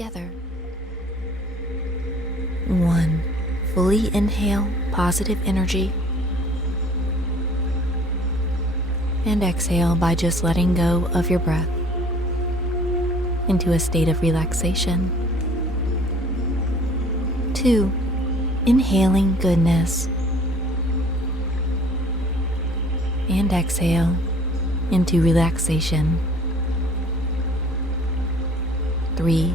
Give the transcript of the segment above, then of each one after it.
together. 1. Fully inhale positive energy. And exhale by just letting go of your breath into a state of relaxation. 2. Inhaling goodness. And exhale into relaxation. 3.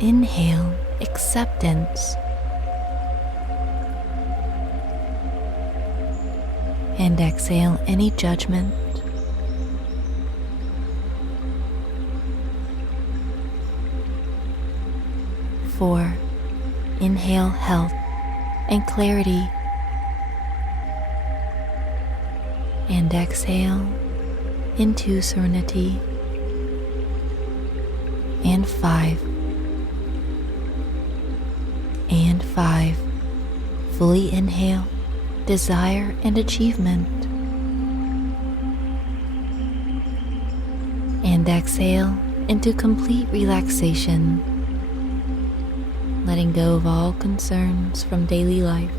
Inhale acceptance. And exhale any judgment. 4. Inhale health and clarity. And exhale into serenity. And 5. Fully inhale desire and achievement. And exhale into complete relaxation, letting go of all concerns from daily life.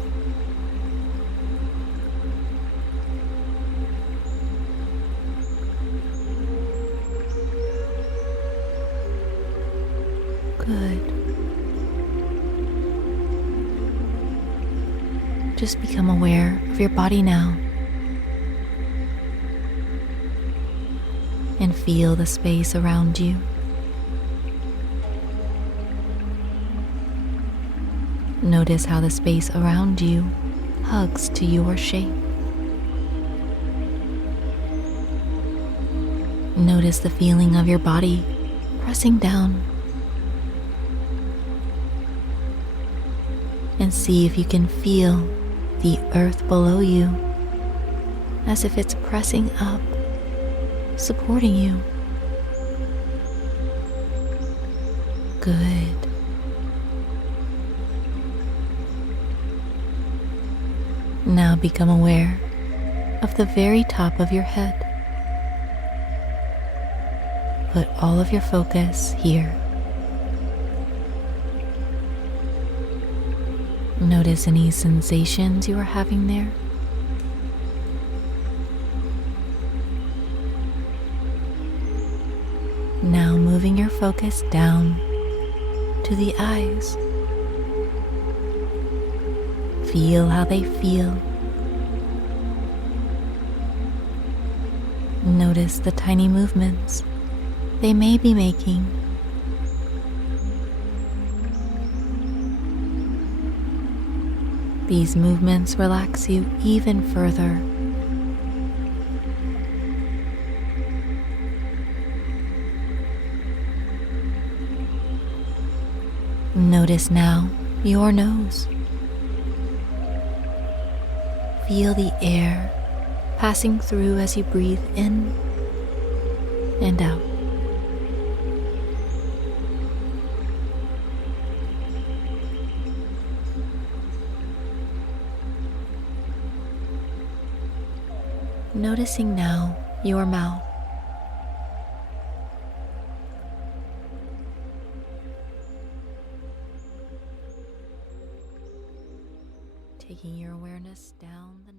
Good. Just become aware of your body now and feel the space around you. Notice how the space around you hugs to your shape. Notice the feeling of your body pressing down. And see if you can feel the earth below you as if it's pressing up, supporting you. Good. Now become aware of the very top of your head. Put all of your focus here. Notice any sensations you are having there. Now moving your focus down to the eyes. Feel how they feel. Notice the tiny movements they may be making. These movements relax you even further. Notice now your nose. Feel the air passing through as you breathe in and out. Noticing now your mouth. Taking your awareness down the